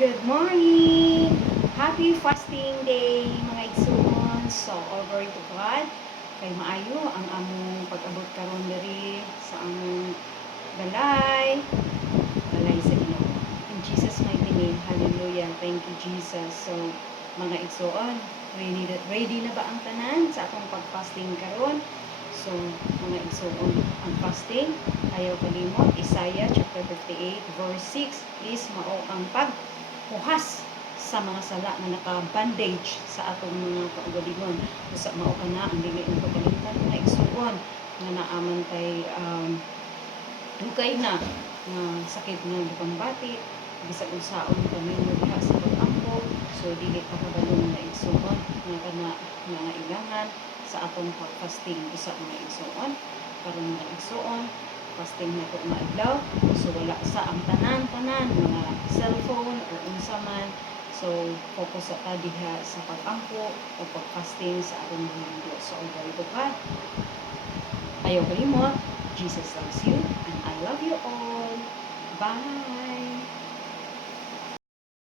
Good morning! Happy fasting day mga igsoon. So, all glory to God. Kay maayo ang among pag-abot karon diri sa among balay. Balay sa Ginoo. In Jesus mighty name. Hallelujah. Thank you Jesus. So, mga igsoon, ready na ba ang tanan sa atong pag-fasting karon? So, mga igsoon, ang fasting, ayaw kalimot, Isaiah chapter 58 verse 6 is mao ang pagpuhas sa mga sala na naka-bandage sa atong mga kaugalingon. Usa mao kana ang dili na pagkalimtan mga igsoon nga naaman tay dugay na nga sakit nga bukang-bati, bisag unsaon kami diha sa pag-ampo. So, dili pa kabalo mga igsoon nga kana nga ilangan sa atong pag-fasting usa mga igsoon karon mga igsoon fasting na ko nga adlaw, so wala sa ang tanan mga cellphone or unsa man. So focus ta diha sa pag-ampo o pag-fasting sa atong mundo. So all to God, ayaw kalimot, Jesus loves you and I love you all. Bye.